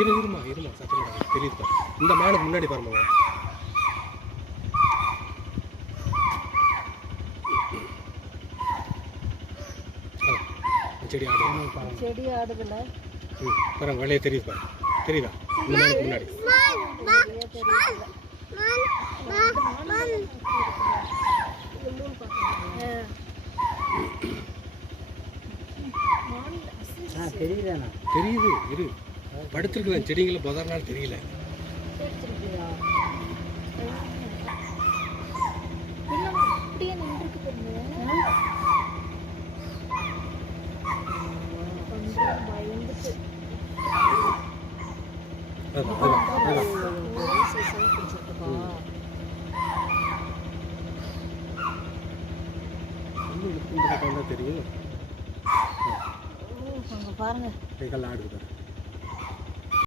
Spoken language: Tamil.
இருமா சத்தம் தெரியுது. இந்த மானுக்கு முன்னாடி பாருங்க. செடி ஆடுதுல பாருங்க, வெளியே தெரியுது பாருங்க. தெரியுதா? இந்த மானுக்கு முன்னாடி தெரியுது. இரு படுத்துருக்குதான் செடிங்களை புதறனால தெரியல. தெரியும். பாருங்க கைகள் ஆடுது.